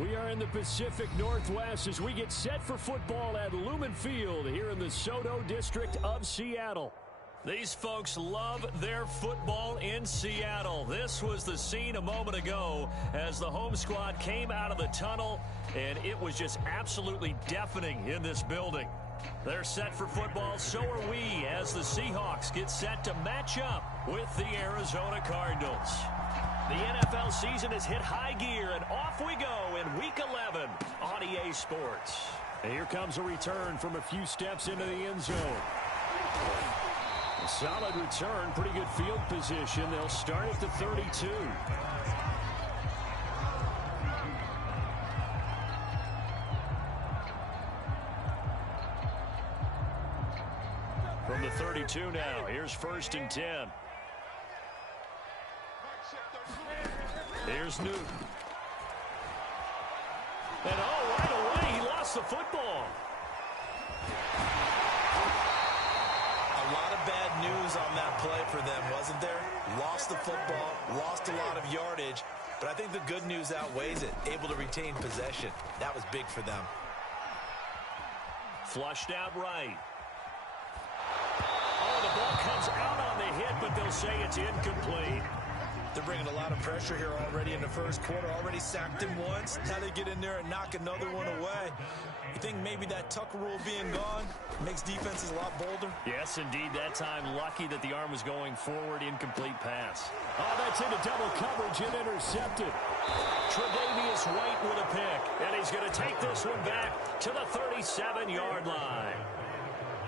We are in the Pacific Northwest as we get set for football at Lumen Field here in the Soto District of Seattle. These folks love their football in Seattle. This was the scene a moment ago as the home squad came out of the tunnel, and it was just absolutely deafening in this building. They're set for football, so are we, as the Seahawks get set to match up with the Arizona Cardinals. The NFL season has hit high gear, and off we go in Week 11 on EA Sports. And here comes a return from a few steps into the end zone. A solid return, pretty good field position. They'll start at the 32. From the 32 now, here's 1st and 10. Here's Newton. And right away, he lost the football. A lot of bad news on that play for them, wasn't there? Lost the football, lost a lot of yardage, but I think the good news outweighs it. Able to retain possession. That was big for them. Flushed out right. Oh, the ball comes out on the hit, but they'll say it's incomplete. They're bringing a lot of pressure here already in the first quarter. Already sacked him once. Now they get in there and knock another one away. You think maybe that Tucker rule being gone makes defenses a lot bolder? Yes, indeed. That time, lucky that the arm was going forward. Incomplete pass. Oh, that's into double coverage and intercepted. Tre'Davious White with a pick. And he's going to take this one back to the 37-yard line.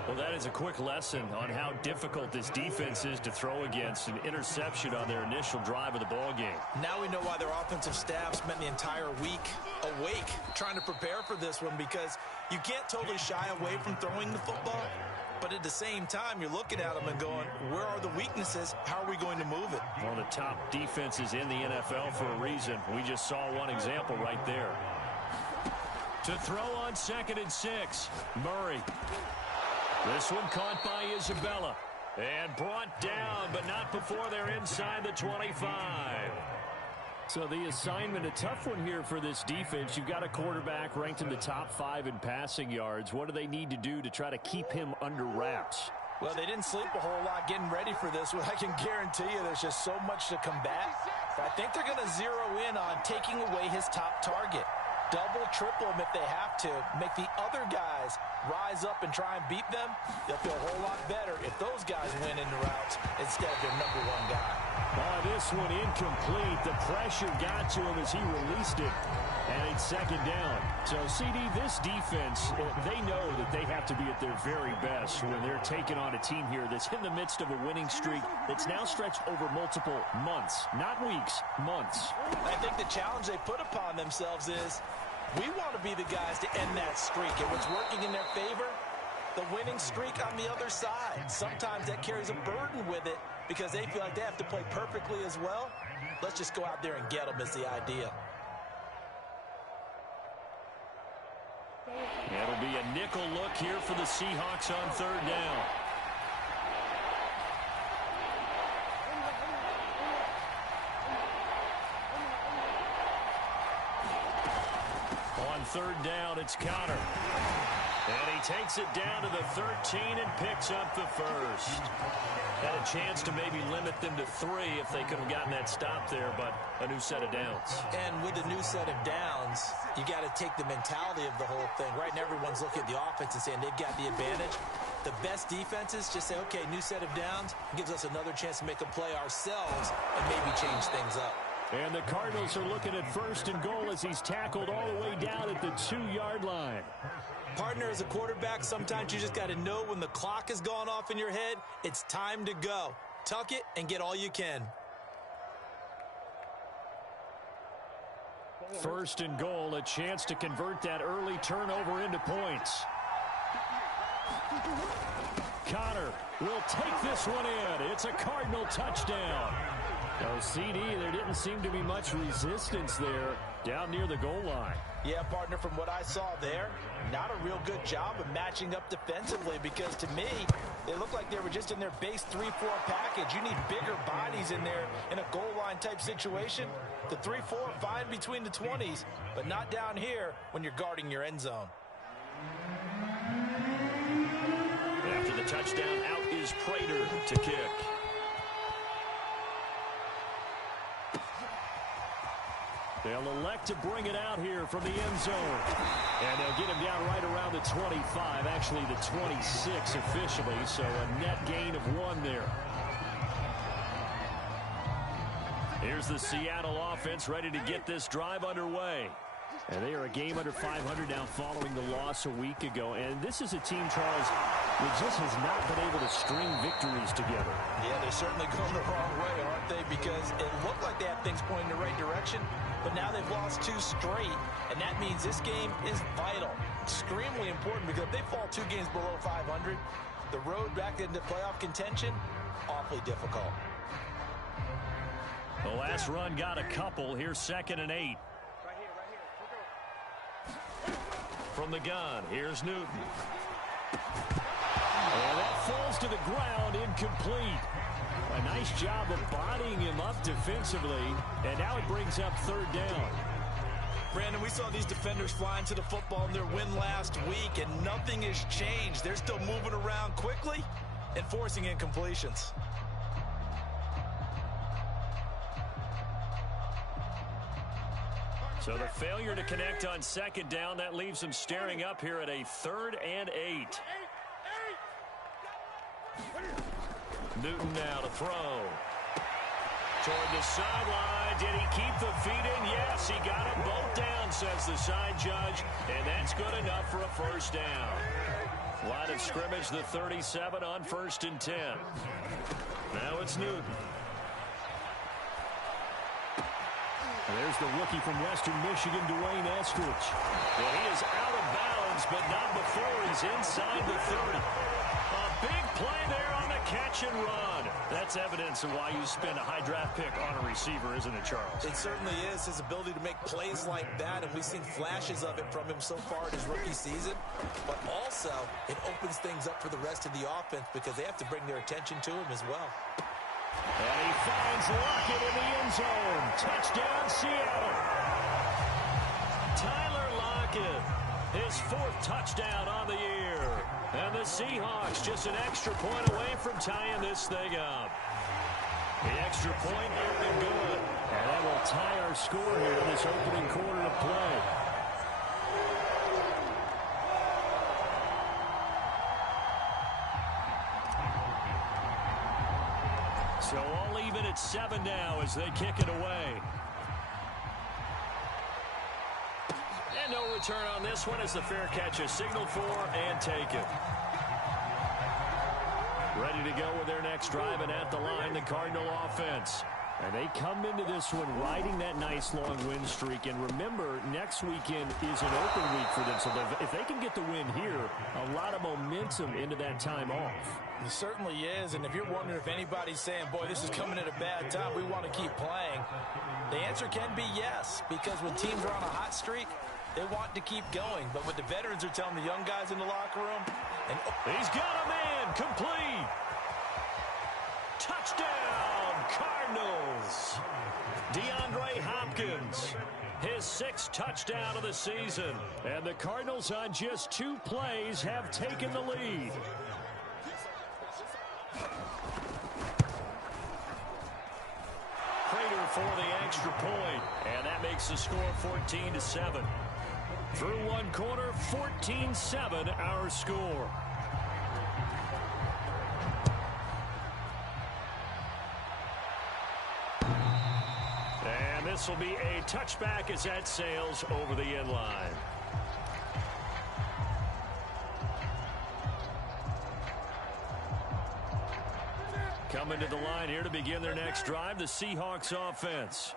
Well, that is a quick lesson on how difficult this defense is to throw against. An interception on their initial drive of the ball game. Now we know why their offensive staff spent the entire week awake trying to prepare for this one, because you can't totally shy away from throwing the football. But at the same time, you're looking at them and going, where are the weaknesses? How are we going to move it? One of the top defenses in the NFL for a reason. We just saw one example right there. To throw on 2nd and 6, Murray. This one caught by Isabella and brought down, but not before they're inside the 25. So the assignment, a tough one here for this defense. You've got a quarterback ranked in the top 5 in passing yards. What do they need to do to try to keep him under wraps? Well, they didn't sleep a whole lot getting ready for this one. I can guarantee you there's just so much to combat. I think they're going to zero in on taking away his top target. Double, triple him if they have to. Make the other guys rise up and try and beat them. They'll feel a whole lot better if those guys win in the routes instead of their number one guy. Oh, this one incomplete. The pressure got to him as he released it. And it's 2nd down. So, CD, this defense, they know that they have to be at their very best when they're taking on a team here that's in the midst of a winning streak that's now stretched over multiple months. Not weeks, months. I think the challenge they put upon themselves is, we want to be the guys to end that streak. And what's working in their favor? The winning streak on the other side. Sometimes that carries a burden with it because they feel like they have to play perfectly as well. Let's just go out there and get them is the idea. It'll be a nickel look here for the Seahawks on 3rd down. On 3rd down, it's Connor. And he takes it down to the 13 and picks up the first. Had a chance to maybe limit them to 3 if they could have gotten that stop there, but a new set of downs. And with a new set of downs, you got to take the mentality of the whole thing. Right now, everyone's looking at the offense and saying they've got the advantage. The best defenses just say, okay, new set of downs. It gives us another chance to make a play ourselves and maybe change things up. And the Cardinals are looking at 1st and goal as he's tackled all the way down at the 2-yard line. Partner, as a quarterback, sometimes you just got to know when the clock has gone off in your head, it's time to go. Tuck it and get all you can. 1st and goal, a chance to convert that early turnover into points. Connor will take this one in. It's a Cardinal touchdown. Oh, CD, there didn't seem to be much resistance there down near the goal line. Yeah, partner, from what I saw there, not a real good job of matching up defensively, because to me, they look like they were just in their base 3-4 package. You need bigger bodies in there in a goal line type situation. The 3-4, fine between the 20s, but not down here when you're guarding your end zone. After the touchdown, out is Prater to kick. They'll elect to bring it out here from the end zone. And they'll get him down right around the 25, actually the 26 officially, so a net gain of 1 there. Here's the Seattle offense ready to get this drive underway. And they are a game under 500 now following the loss a week ago. And this is a team, Charles, that just has not been able to string victories together. Yeah, they're certainly going the wrong way, aren't they? Because it looked like they had things pointing in the right direction, but now they've lost 2 straight, and that means this game is vital. Extremely important, because if they fall 2 games below 500, the road back into playoff contention, awfully difficult. The last run got a couple. Here's 2nd and 8. From the gun, here's Newton. And that falls to the ground, incomplete. A nice job of bodying him up defensively, and now it brings up 3rd down. Brandon, we saw these defenders flying to the football in their win last week, and nothing has changed. They're still moving around quickly and forcing incompletions. So the failure to connect on 2nd down, that leaves them staring up here at a 3rd and 8. Newton now to throw. Toward the sideline. Did he keep the feet in? Yes, he got them both down, says the side judge. And that's good enough for a 1st down. Line of scrimmage, the 37 on 1st and 10. Now it's Newton. And there's the rookie from Western Michigan, Dwayne Eskridge. Well, he is out of bounds, but not before he's inside the 30. A big play there on the catch and run. That's evidence of why you spend a high draft pick on a receiver, isn't it, Charles? It certainly is, his ability to make plays like that, and we've seen flashes of it from him so far in his rookie season. But also, it opens things up for the rest of the offense, because they have to bring their attention to him as well. And he finds Lockett in the end zone. Touchdown, Seattle. Tyler Lockett, his 4th touchdown on the year. And the Seahawks just an extra point away from tying this thing up. The extra point and good. And that will tie our score here in this opening quarter of play. So all even at 7 now as they kick it away. And no return on this one as the fair catch is signaled for and taken. Ready to go with their next drive, and at the line, the Cardinal offense. And they come into this one riding that nice long win streak. And remember, next weekend is an open week for them. So if they can get the win here, a lot of momentum into that time off. It certainly is, and if you're wondering if anybody's saying, boy, this is coming at a bad time, we want to keep playing, the answer can be yes, because when teams are on a hot streak, they want to keep going. But what the veterans are telling the young guys in the locker room, and he's got a man, complete. Touchdown, Cardinals. DeAndre Hopkins, his 6th touchdown of the season. And the Cardinals on just 2 plays have taken the lead. Prater for the extra point, and that makes the score 14-7. Through 1 quarter, 14-7 our score. And this will be a touchback as that sails over the end line. Coming to the line here to begin their next drive, the Seahawks offense.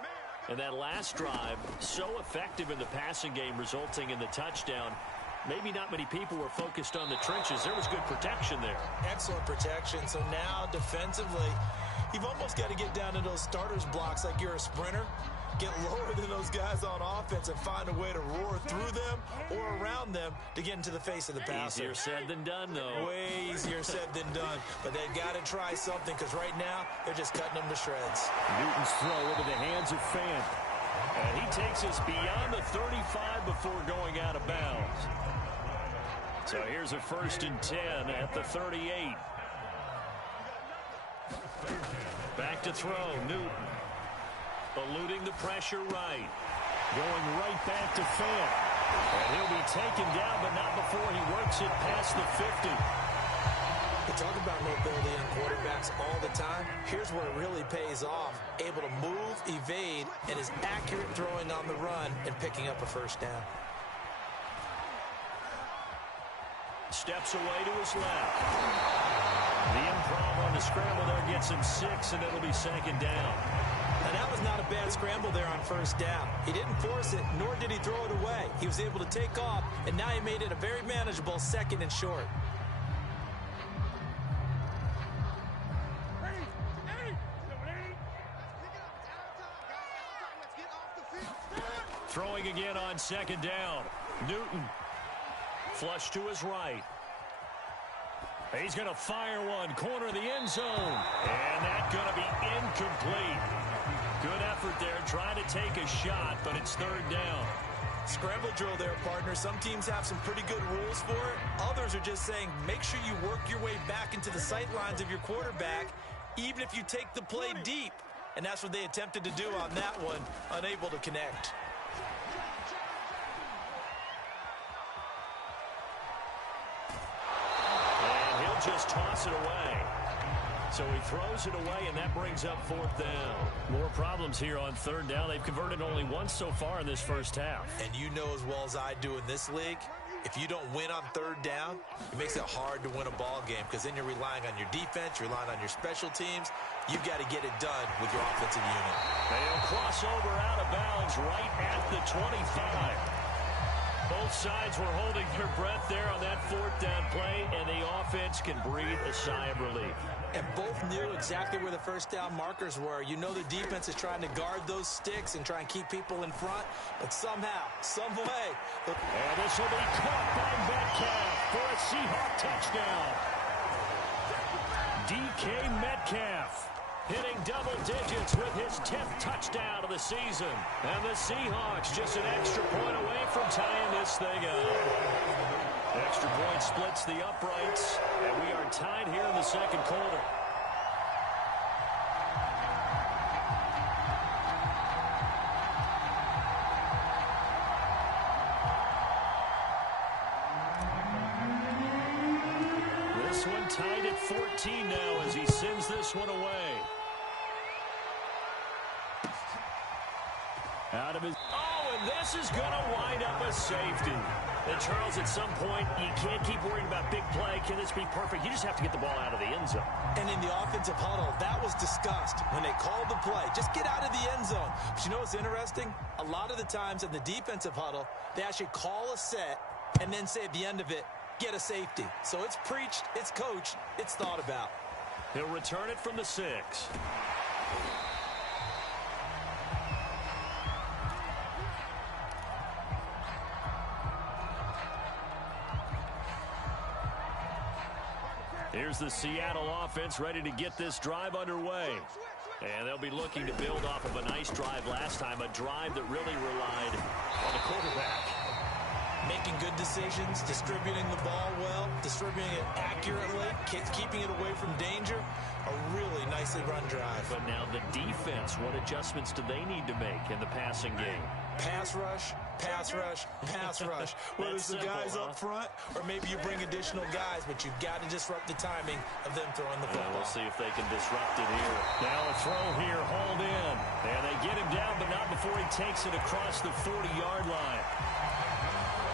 And that last drive, so effective in the passing game, resulting in the touchdown. Maybe not many people were focused on the trenches. There was good protection there. Excellent protection. So now defensively, you've almost got to get down to those starters blocks like you're a sprinter. Get lower than those guys on offense and find a way to roar through them or around them to get into the face of the passer. Easier said than done, though. Way easier said than done. But they've got to try something because right now they're just cutting them to shreds. Newton's throw into the hands of Fant. And he takes us beyond the 35 before going out of bounds. So here's a 1st and 10 at the 38. Back to throw, Newton. Eluding the pressure right. Going right back to Fant. And he'll be taken down, but not before he works it past the 50. We talk about mobility on quarterbacks all the time. Here's where it really pays off. Able to move, evade, and is accurate throwing on the run and picking up a 1st down. Steps away to his left. The improv on the scramble there gets him 6, and it'll be 2nd down. And that was not a bad scramble there on 1st down. He didn't force it, nor did he throw it away. He was able to take off, and now he made it a very manageable 2nd and short. Throwing again on 2nd down. Newton. Flush to his right. He's going to fire one. Corner of the end zone. And that's going to be incomplete. Good effort there trying to take a shot, but it's 3rd down. Scramble drill there, partner. Some teams have some pretty good rules for it. Others are just saying make sure you work your way back into the sight lines of your quarterback, even if you take the play deep. And that's what they attempted to do on that one, unable to connect. Just toss it away. So he throws it away, and that brings up 4th down. More problems here on 3rd down. They've converted only once so far in this 1st half. And you know as well as I do in this league, if you don't win on 3rd down, it makes it hard to win a ball game because then you're relying on your defense, you're relying on your special teams. You've got to get it done with your offensive unit. They'll cross over out of bounds right at the 25. Both sides were holding their breath there on that 4th down play, and the offense can breathe a sigh of relief. And both knew exactly where the 1st down markers were. You know the defense is trying to guard those sticks and try and keep people in front, but somehow, some way. And this will be caught by Metcalf for a Seahawk touchdown. DK Metcalf hitting double digits with his 10th touchdown of the season. And the Seahawks just an extra point away from tying this thing up. Extra point splits the uprights, and we are tied here in the 2nd quarter. This one tied at 14 now as he sends this one away. Out of his... Oh, and this is going to wind up a safety. And Charles, at some point, you can't keep worrying about big play. Can this be perfect? You just have to get the ball out of the end zone. And in the offensive huddle, that was discussed when they called the play. Just get out of the end zone. But you know what's interesting? A lot of the times in the defensive huddle, they actually call a set and then say at the end of it, get a safety. So it's preached, it's coached, it's thought about. He'll return it from the 6. Here's the Seattle offense ready to get this drive underway. And they'll be looking to build off of a nice drive last time, a drive that really relied on the quarterback. Making good decisions, distributing the ball well, distributing it accurately, keeping it away from danger. A really nicely run drive. But now the defense, what adjustments do they need to make in the passing game? Pass rush, pass rush, pass rush. Whether it's the guys up front or maybe you bring additional guys, but you've got to disrupt the timing of them throwing the football. We'll see if they can disrupt it here. Now a throw here, hauled in. And they get him down, but not before he takes it across the 40-yard line.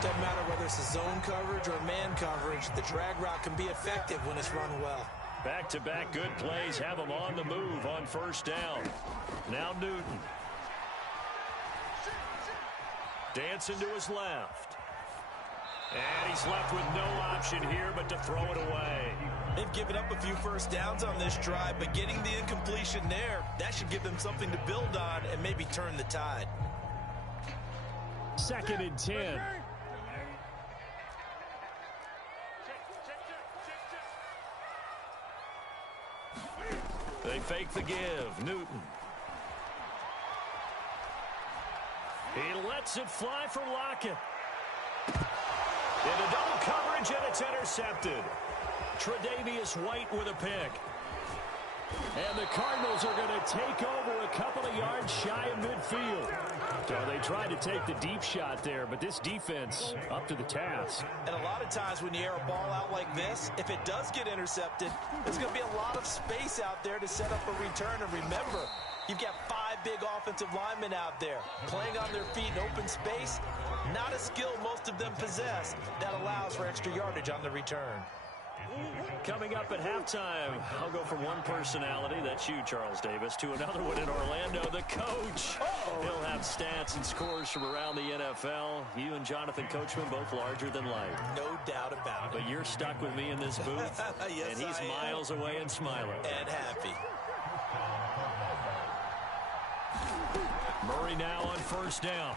Doesn't matter whether it's a zone coverage or man coverage, the drag route can be effective when it's run well. Back-to-back good plays have him on the move on 1st down. Now Newton. Dancing to his left. And he's left with no option here but to throw it away. They've have given up a few first downs on this drive, but getting the incompletion there, that should give them something to build on and maybe turn the tide. 2nd and 10. They fake the give. Newton. He lets it fly for Lockett. Into double coverage, and it's intercepted. Tre'Davious White with a pick. And the Cardinals are going to take over a couple of yards shy of midfield. So they tried to take the deep shot there, but this defense up to the task. And a lot of times when you air a ball out like this, if it does get intercepted, there's going to be a lot of space out there to set up a return. And remember, you've got 5 big offensive linemen out there playing on their feet in open space. Not a skill most of them possess that allows for extra yardage on the return. Coming up at halftime, I'll go from one personality, that's you, Charles Davis, to another one in Orlando, the coach. He'll have stats and scores from around the NFL. You and Jonathan Coachman both larger than life. No doubt about it. But you're stuck with me in this booth, yes, and he's miles away and smiling. And happy. Murray now on 1st down.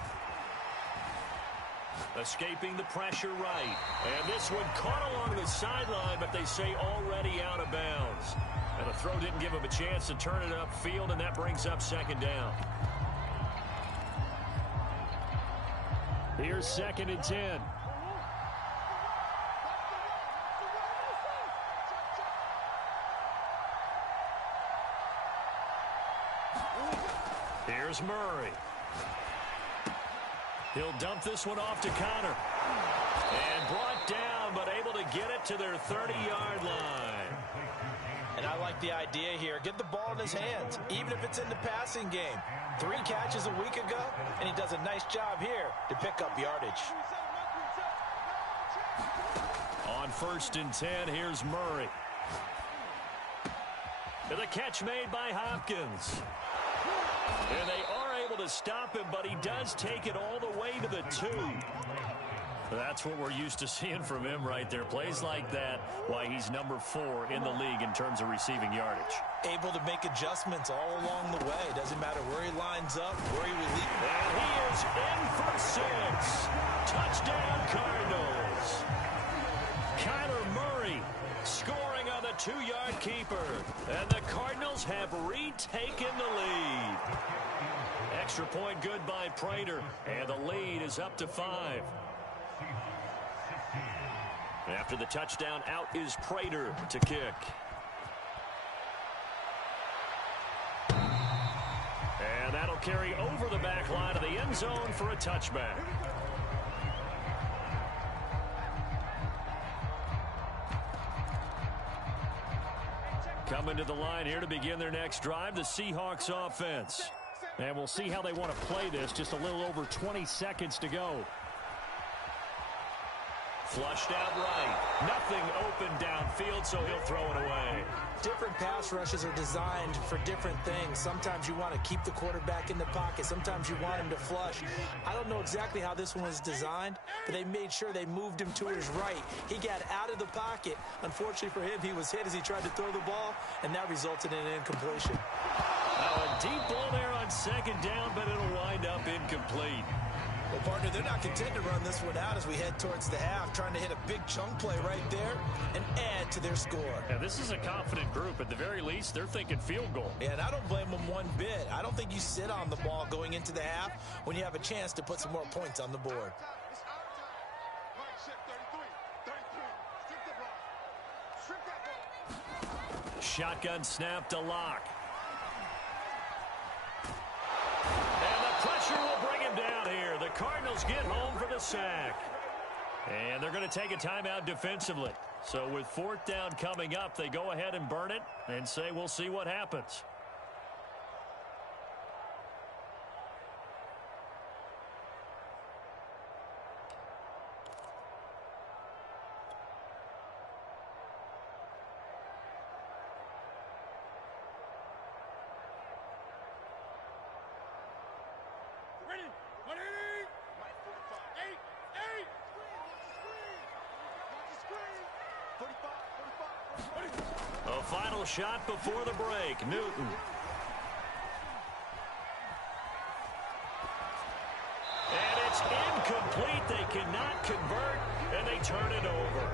Escaping the pressure right. And this one caught along the sideline, but they say already out of bounds. And the throw didn't give him a chance to turn it upfield, and that brings up 2nd down. Here's 2nd and 10. Here's Murray. He'll dump this one off to Connor. And brought down, but able to get it to their 30-yard line. And I like the idea here. Get the ball in his hands, even if it's in the passing game. 3 catches a week ago, and he does a nice job here to pick up yardage. On 1st and 10, here's Murray. And the catch made by Hopkins. And they are able to stop him, but he does take it all the way to the 2. That's what we're used to seeing from him right there. Plays like that, why he's number 4 in the league in terms of receiving yardage. Able to make adjustments all along the way. Doesn't matter where he lines up, where he relieves. And he is in for 6. Touchdown, Cardinals. Kyler Murray scoring on the 2-yard keeper. And the Cardinals have retaken the lead. Extra point good by Prater. And the lead is up to 5. After the touchdown, out is Prater to kick. And that'll carry over the back line of the end zone for a touchback. Coming to the line here to begin their next drive, the Seahawks offense. And we'll see how they want to play this. Just a little over 20 seconds to go. Flushed out right. Nothing open downfield, so he'll throw it away. Different pass rushes are designed for different things. Sometimes you want to keep the quarterback in the pocket. Sometimes you want him to flush. I don't know exactly how this one was designed, but they made sure they moved him to his right. He got out of the pocket. Unfortunately for him, he was hit as he tried to throw the ball, and that resulted in an incompletion. Now a deep ball there on 2nd down, but it'll wind up incomplete. Well, partner, they're not content to run this one out as we head towards the half, trying to hit a big chunk play right there and add to their score. Yeah, this is a confident group. At the very least, they're thinking field goal. Yeah, and I don't blame them one bit. I don't think you sit on the ball going into the half when you have a chance to put some more points on the board. Shotgun snap to Locke. And the pressure will bring him down here. The Cardinals get home for the sack. And they're going to take a timeout defensively. So with 4th down coming up, they go ahead and burn it and say we'll see what happens. final shot before the break. Newton. And it's incomplete. They cannot convert, and they turn it over.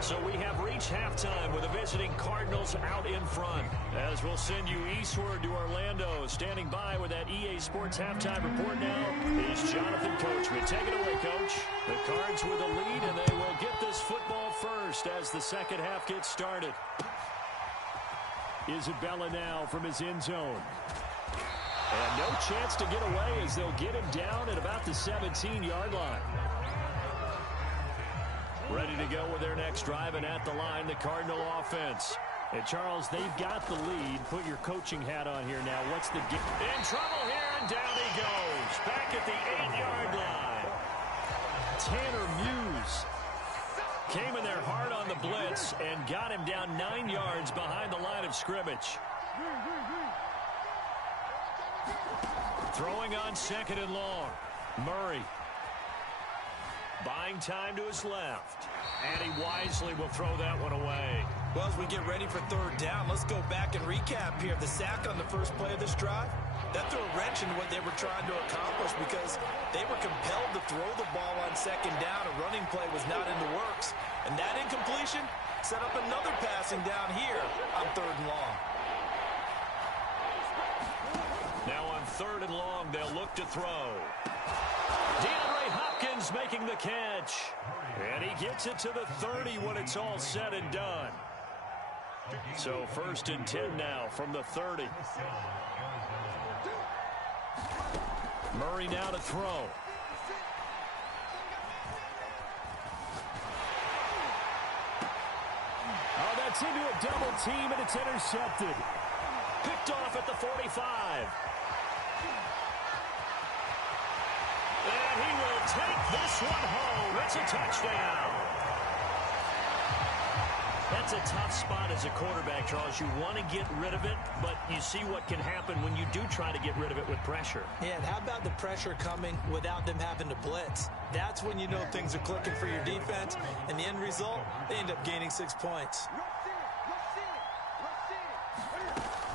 So we have reached halftime with the visiting Cardinals out in front. As we'll send you eastward to Orlando. Standing by with that EA Sports halftime report now is Jonathan Coachman. Take it away, Coach. The Cards with a lead, and they will get this football first as the second half gets started. Isabella now from his end zone. And no chance to get away as they'll get him down at about the 17-yard line. Ready to go with their next drive, and at the line, the Cardinal offense. And, Charles, they've got the lead. Put your coaching hat on here now. What's the game? In trouble here, and down he goes. Back at the 8-yard line. Tanner Muse came in there hard on the blitz and got him down 9 yards behind the line of scrimmage. Throwing on second and long. Murray. Buying time to his left. And he wisely will throw that one away. Well, as we get ready for third down, let's go back and recap here. The sack on the first play of this drive, that threw a wrench into what they were trying to accomplish because they were compelled to throw the ball on second down. A running play was not in the works. And that incompletion set up another passing down here on third and long. Now on third and long, they'll look to throw. DeAndre Hopkins making the catch. And he gets it to the 30 when it's all said and done. So first and 10 now from the 30. Murray now to throw. Oh, that's into a double team, and it's intercepted. Picked off at the 45. And he will take this one home. It's a touchdown. That's a tough spot as a quarterback, Charles. You want to get rid of it, but you see what can happen when you do try to get rid of it with pressure. Yeah, and how about the pressure coming without them having to blitz? That's when you know things are clicking for your defense, and the end result, they end up gaining 6 points.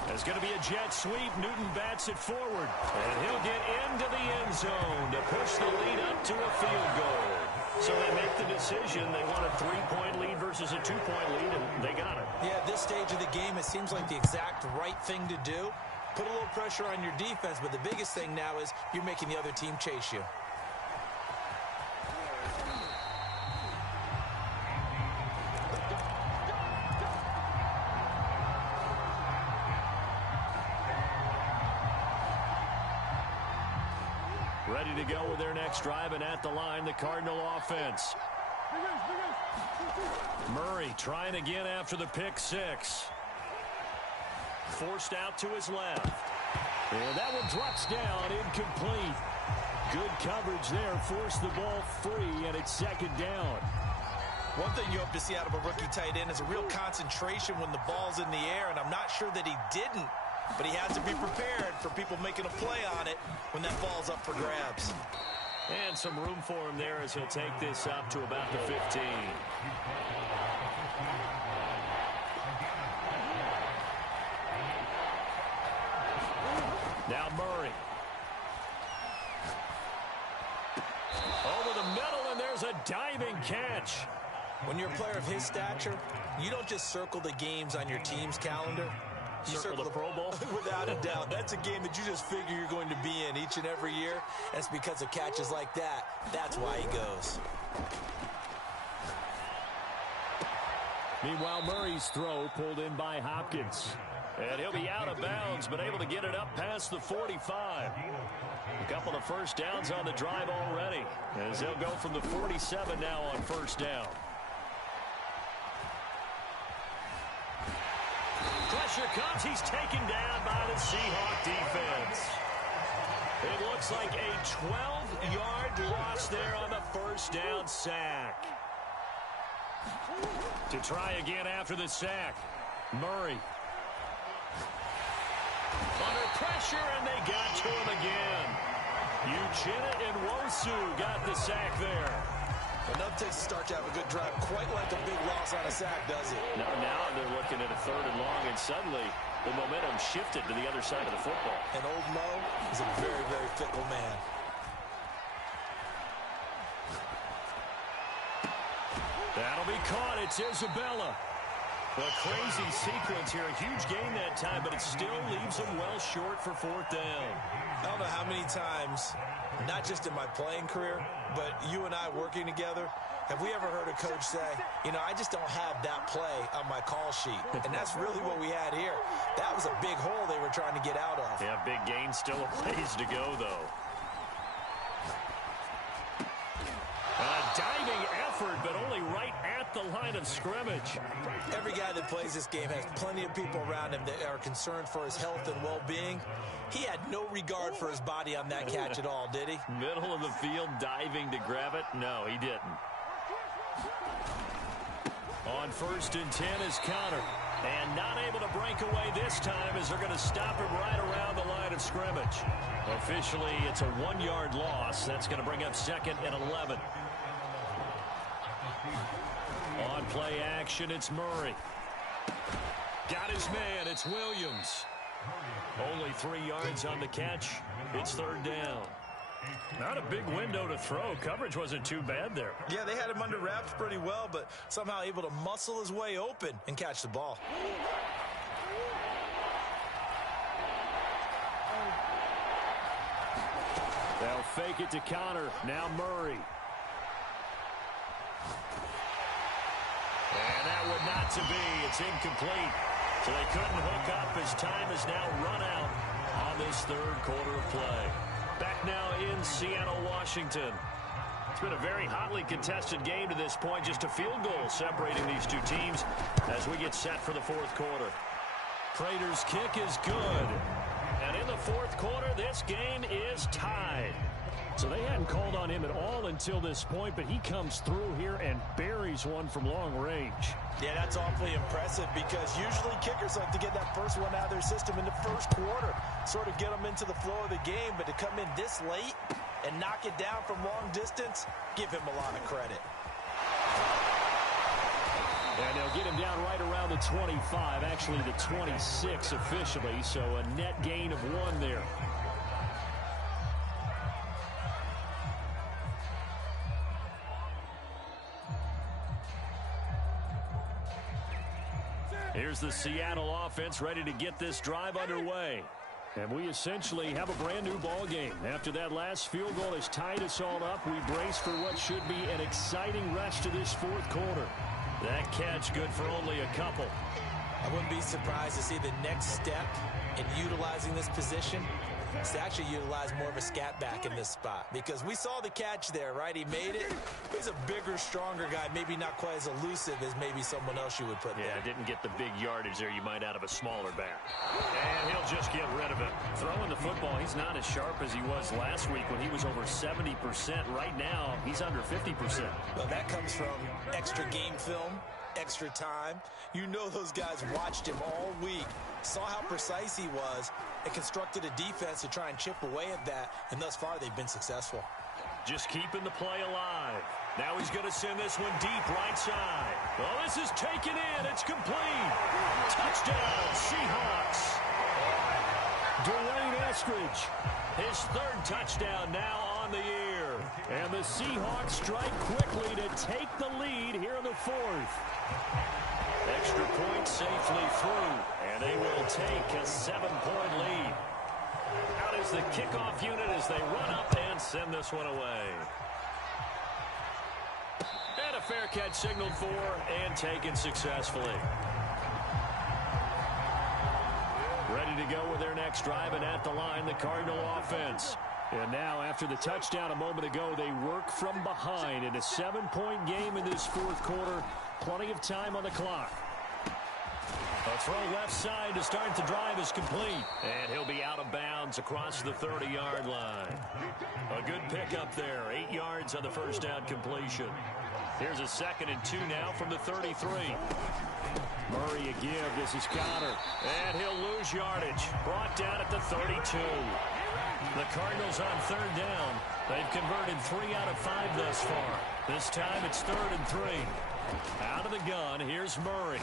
There's going to be a jet sweep. Newton bats it forward. And he'll get into the end zone to push the lead up to a field goal. So they make the decision. They want a 3-point lead versus a 2-point lead, and they got it. Yeah, at this stage of the game, it seems like the exact right thing to do. Put a little pressure on your defense, but the biggest thing now is you're making the other team chase you. Ready to go with their next drive, and at the line, the Cardinal offense. Murray trying again after the pick six. Forced out to his left. And that one drops down, incomplete. Good coverage there, forced the ball free, and it's second down. One thing you hope to see out of a rookie tight end is a real concentration when the ball's in the air, and I'm not sure that he didn't. But he has to be prepared for people making a play on it when that ball's up for grabs. And some room for him there as he'll take this up to about the 15. Now Murray. Over the middle, and there's a diving catch. When you're a player of his stature, you don't just circle the games on your team's calendar. You circle the Pro Bowl? Without a doubt. That's a game that you just figure you're going to be in each and every year. And it's because of catches like that. That's why he goes. Meanwhile, Murray's throw pulled in by Hopkins. And he'll be out of bounds, but able to get it up past the 45. A couple of first downs on the drive already, as they'll go from the 47 now on first down. Pressure comes. He's taken down by the Seahawk defense. It looks like a 12-yard loss there on the first down sack. To try again after the sack, Murray. Under pressure, and they got to him again. Uchenna and Wosu got the sack there. Enough takes to start to have a good drive. Quite like a big loss on a sack, does it? Now they're looking at a 3rd and long, and suddenly the momentum shifted to the other side of the football. And old Mo is a very, very fickle man. That'll be caught. It's Isabella. A crazy sequence here. A huge gain that time, but it still leaves them well short for 4th down. I don't know how many times, not just in my playing career, but you and I working together, have we ever heard a coach say, you know, I just don't have that play on my call sheet. And that's really what we had here. That was a big hole they were trying to get out of. Yeah, big gain, still a ways to go, though. A diving effort, but only right at the line of scrimmage. Every guy that plays this game has plenty of people around him that are concerned for his health and well-being. He had no regard for his body on that catch at all, did he? Middle of the field, diving to grab it? No, he didn't. On 1st and 10 is Connor. And not able to break away this time as they're going to stop him right around the line of scrimmage. Officially, it's a 1-yard loss. That's going to bring up 2nd and 11. On play action, it's Murray. Got his man, it's Williams. Only 3 yards on the catch. It's 3rd down. Not a big window to throw. Coverage wasn't too bad there. Yeah, they had him under wraps pretty well, but somehow able to muscle his way open and catch the ball. They'll fake it to Connor. Now Murray. And that would not to be. It's incomplete. So they couldn't hook up as time has now run out on this 3rd quarter of play. Back now in Seattle, Washington. It's been a very hotly contested game to this point. Just a field goal separating these two teams as we get set for the 4th quarter. Prater's kick is good. And in the 4th quarter, this game is tied. So they hadn't called on him at all until this point, but he comes through here and buries one from long range. Yeah, that's awfully impressive because usually kickers like to get that first one out of their system in the 1st quarter, sort of get them into the flow of the game, but to come in this late and knock it down from long distance, give him a lot of credit. And they'll get him down right around the 25, actually the 26 officially, so a net gain of 1 there. Here's the Seattle offense ready to get this drive underway. And we essentially have a brand new ball game. After that last field goal has tied us all up, we brace for what should be an exciting rest of this 4th quarter. That catch good for only a couple. I wouldn't be surprised to see the next step in utilizing this position is to actually utilize more of a scat back in this spot. Because we saw the catch there, right? He made it. He's a bigger, stronger guy, maybe not quite as elusive as maybe someone else you would put there. Yeah, didn't get the big yardage there you might out of a smaller back. And he'll just get rid of it. Throwing the football, he's not as sharp as he was last week when he was over 70%. Right now, he's under 50%. Well, that comes from extra game film, extra time. You know those guys watched him all week, saw how precise he was, and constructed a defense to try and chip away at that, and thus far they've been successful. Just keeping the play alive. Now he's going to send this one deep right side. Oh, this is taken in. It's complete. Touchdown, Seahawks. Dwayne Eskridge, his 3rd touchdown now on the year. And the Seahawks strike quickly to take the lead here in the 4th. Extra point safely through, and they will take a 7-point lead. Out is the kickoff unit as they run up and send this one away. And a fair catch signaled for and taken successfully. Ready to go with their next drive, and at the line, the Cardinal offense. And now, after the touchdown a moment ago, they work from behind in a 7-point game in this 4th quarter. Plenty of time on the clock. A throw left side to start the drive is complete. And he'll be out of bounds across the 30-yard line. A good pickup there. 8 yards on the first down completion. Here's a 2nd and 2 now from the 33. Murray a give. This is Connor. And he'll lose yardage. Brought down at the 32. The Cardinals on 3rd down. They've converted 3 out of 5 thus far. This time it's 3rd and 3. Out of the gun, here's Murray.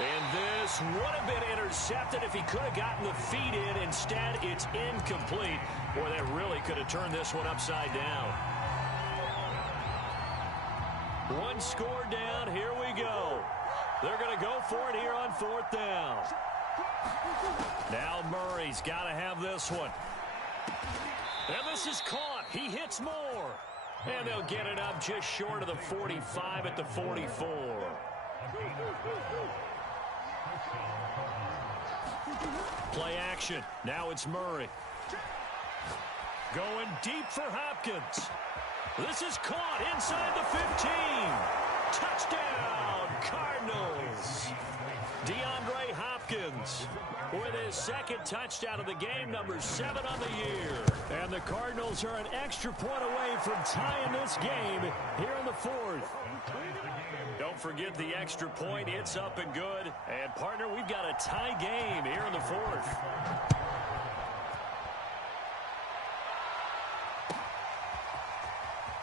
And this would have been intercepted if he could have gotten the feet in. Instead, it's incomplete. Boy, that really could have turned this one upside down. One score down. Here we go. They're going to go for it here on fourth down. Now Murray's got to have this one. And this is caught. He hits more. And they'll get it up just short of the 45 at the 44. Play action. Now it's Murray. Going deep for Hopkins. This is caught inside the 15. Touchdown, Cardinals. DeAndre Hopkins with his second touchdown of the game, number 7 on the year. And the Cardinals are an extra point away from tying this game here in the fourth. Don't forget the extra point. It's up and good. And, partner, we've got a tie game here in the fourth.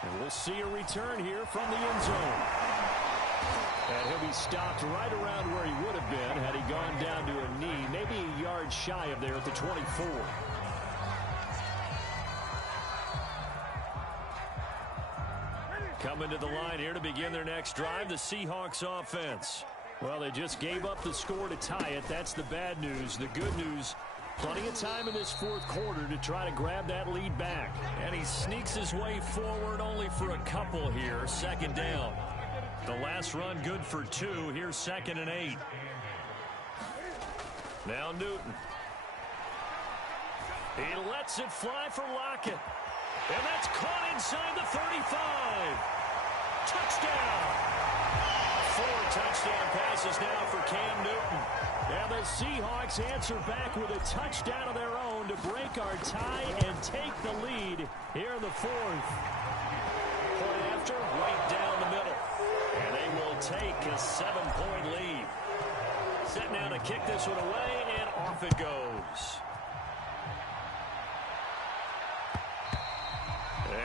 And we'll see a return here from the end zone. And he'll be stopped right around where he would have been had he gone down to a knee, maybe a yard shy of there at the 24. Coming to the line here to begin their next drive, the Seahawks offense. Well, they just gave up the score to tie it. That's the bad news. The good news, plenty of time in this fourth quarter to try to grab that lead back. And he sneaks his way forward only for a couple here. Second down. The last run good for 2. Here's 2nd and 8. Now Newton. He lets it fly for Lockett. And that's caught inside the 35. Touchdown. 4 touchdown passes now for Cam Newton. And the Seahawks answer back with a touchdown of their own to break our tie and take the lead here in the fourth. Point after, right down the middle. And they will take a 7-point lead. Set now to kick this one away, and off it goes.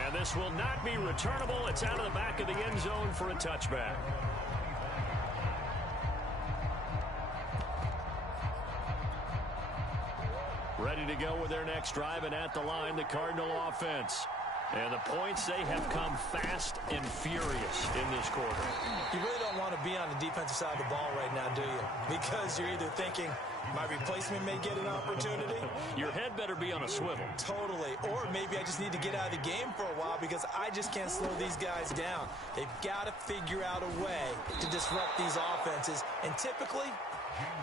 And this will not be returnable. It's out of the back of the end zone for a touchback. Ready to go with their next drive, and at the line, the Cardinal offense. And the points, they have come fast and furious in this quarter. You really don't want to be on the defensive side of the ball right now, do you? Because you're either thinking, my replacement may get an opportunity. Your head better be on a swivel. Totally. Or maybe I just need to get out of the game for a while because I just can't slow these guys down. They've got to figure out a way to disrupt these offenses. And typically,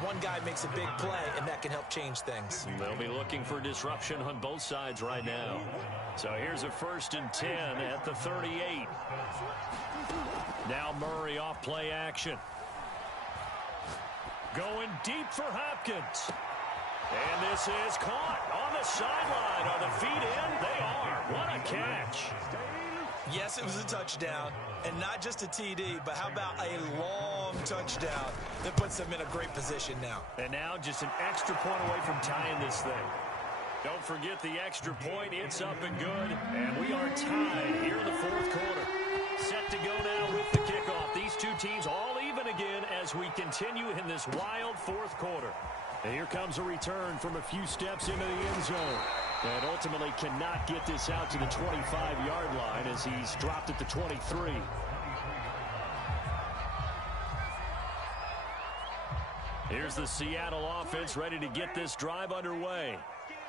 one guy makes a big play, and that can help change things. They'll be looking for disruption on both sides right now. So here's a 1st and 10 at the 38. Now Murray off play action. Going deep for Hopkins. And this is caught on the sideline. Are the feet in? They are. What a catch. Yes, it was a touchdown, and not just a TD, but how about a long touchdown that puts them in a great position now. And now just an extra point away from tying this thing. Don't forget the extra point. It's up and good, and we are tied here in the fourth quarter. Set to go now with the kickoff. These two teams all even again as we continue in this wild fourth quarter. And here comes a return from a few steps into the end zone. And ultimately cannot get this out to the 25-yard line as he's dropped at the 23. Here's the Seattle offense ready to get this drive underway.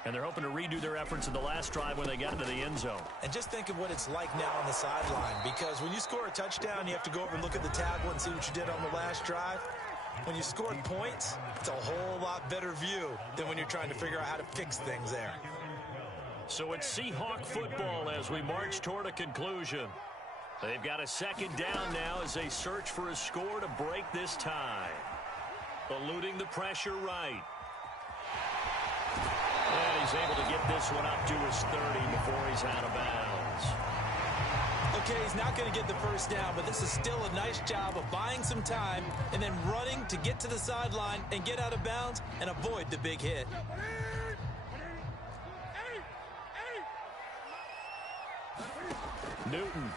And they're hoping to redo their efforts in the last drive when they got into the end zone. And just think of what it's like now on the sideline, because when you score a touchdown, you have to go over and look at the tablet and see what you did on the last drive. When you score points, it's a whole lot better view than when you're trying to figure out how to fix things there. So it's Seahawk football as we march toward a conclusion. They've got a 2nd down now as they search for a score to break this tie. Eluding the pressure right. And he's able to get this one up to his 30 before he's out of bounds. Okay, he's not going to get the first down, but this is still a nice job of buying some time and then running to get to the sideline and get out of bounds and avoid the big hit. Newton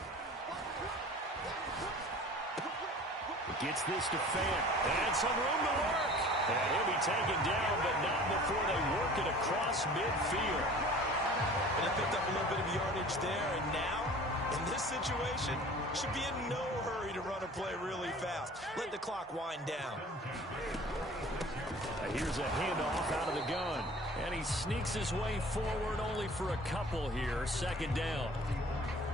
Gets this to Fant. And some room to work. And he'll be taken down, but not before they work it across midfield. And he picked up a little bit of yardage there, and now, in this situation, should be in no hurry to run a play really fast. Let the clock wind down. Here's a handoff out of the gun. And he sneaks his way forward only for a couple here. Second down.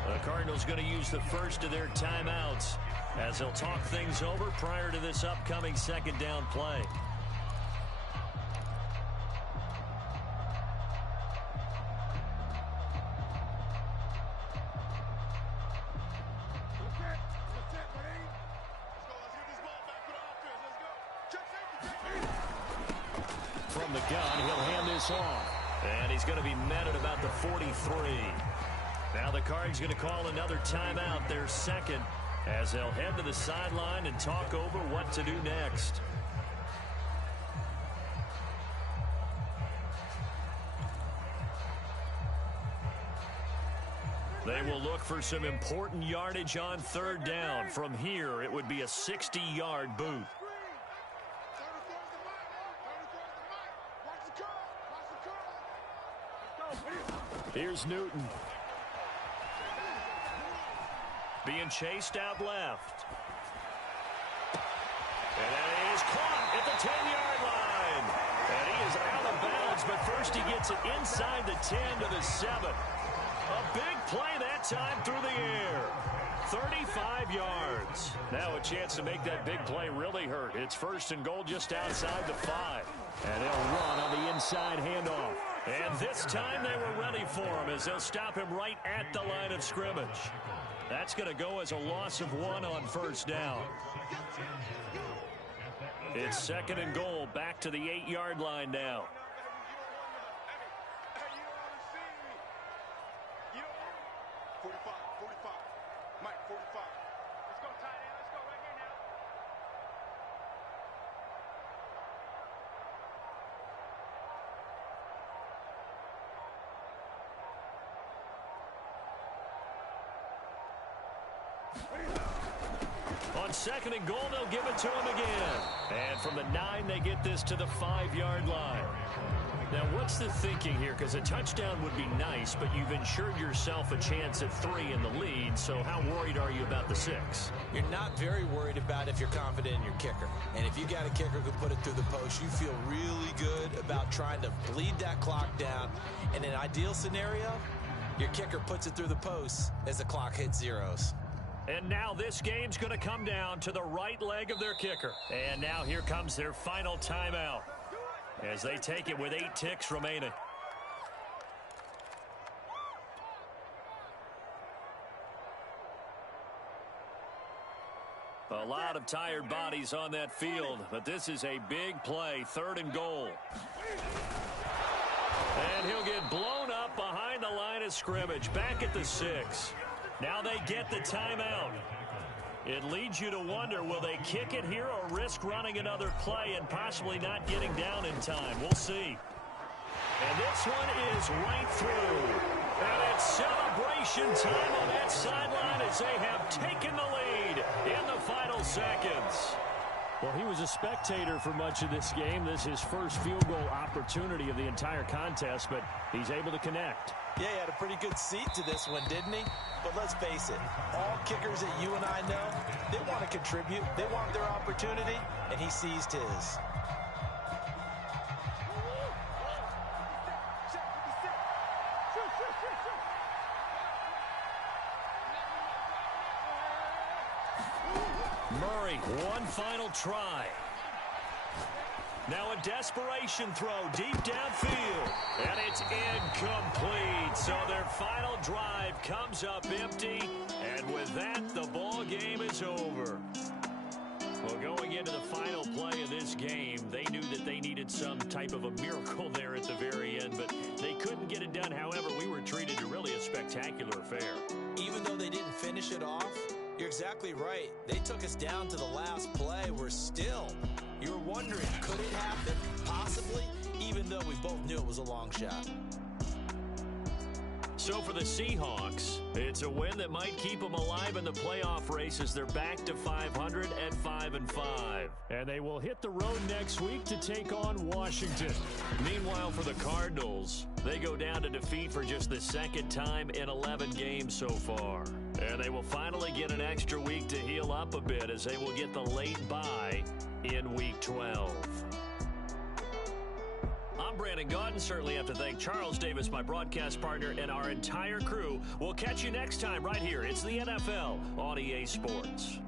The Cardinals going to use the first of their timeouts as they'll talk things over prior to this upcoming second down play. From the gun, he'll hand this off. And he's going to be met at about the 43. Now the Cards going to call another timeout, their second, as they'll head to the sideline and talk over what to do next. They will look for some important yardage on third down. From here, it would be a 60-yard boot. Here's Newton. Being chased out left. And it is caught at the 10-yard line. And he is out of bounds, but first he gets it inside the 10 to the 7. A big play that time through the air. 35 yards. Now a chance to make that big play really hurt. It's first and goal just outside the 5. And they'll run on the inside handoff. And this time they were ready for him as they'll stop him right at the line of scrimmage. That's going to go as a loss of 1 on first down. It's second and goal, back to the 8-yard line now. On second and goal, they'll give it to him again. And from the 9, they get this to the 5-yard line. Now, what's the thinking here? Because a touchdown would be nice, but you've ensured yourself a chance at 3 in the lead, so how worried are you about the 6? You're not very worried about if you're confident in your kicker. And if you got a kicker who put it through the post, you feel really good about trying to bleed that clock down. In an ideal scenario, your kicker puts it through the post as the clock hits zeros. And now this game's going to come down to the right leg of their kicker. And now here comes their final timeout as they take it with 8 ticks remaining. A lot of tired bodies on that field, but this is a big play, third and goal. And he'll get blown up behind the line of scrimmage, back at the 6. Now they get the timeout. It leads you to wonder, will they kick it here or risk running another play and possibly not getting down in time? We'll see. And this one is right through. And it's celebration time on that sideline as they have taken the lead in the final seconds. Well, he was a spectator for much of this game. This is his first field goal opportunity of the entire contest, but he's able to connect. Yeah, he had a pretty good seat to this one, didn't he? But let's face it, all kickers that you and I know, they want to contribute. They want their opportunity, and he seized his. Murray, one final try. Now a desperation throw deep downfield. And it's incomplete. So their final drive comes up empty. And with that, the ball game is over. Well, going into the final play of this game, they knew that they needed some type of a miracle there at the very end, but they couldn't get it done. However, we were treated to really a spectacular affair. Even though they didn't finish it off, you're exactly right. They took us down to the last play. We're still, you were wondering, could it happen? Possibly, even though we both knew it was a long shot. So for the Seahawks, it's a win that might keep them alive in the playoff race as they're back to 500 at 5-5. And they will hit the road next week to take on Washington. Meanwhile, for the Cardinals, they go down to defeat for just the second time in 11 games so far. And they will finally get an extra week to heal up a bit as they will get the late bye in Week 12. I'm Brandon Gaudin. Certainly have to thank Charles Davis, my broadcast partner, and our entire crew. We'll catch you next time right here. It's the NFL on EA Sports.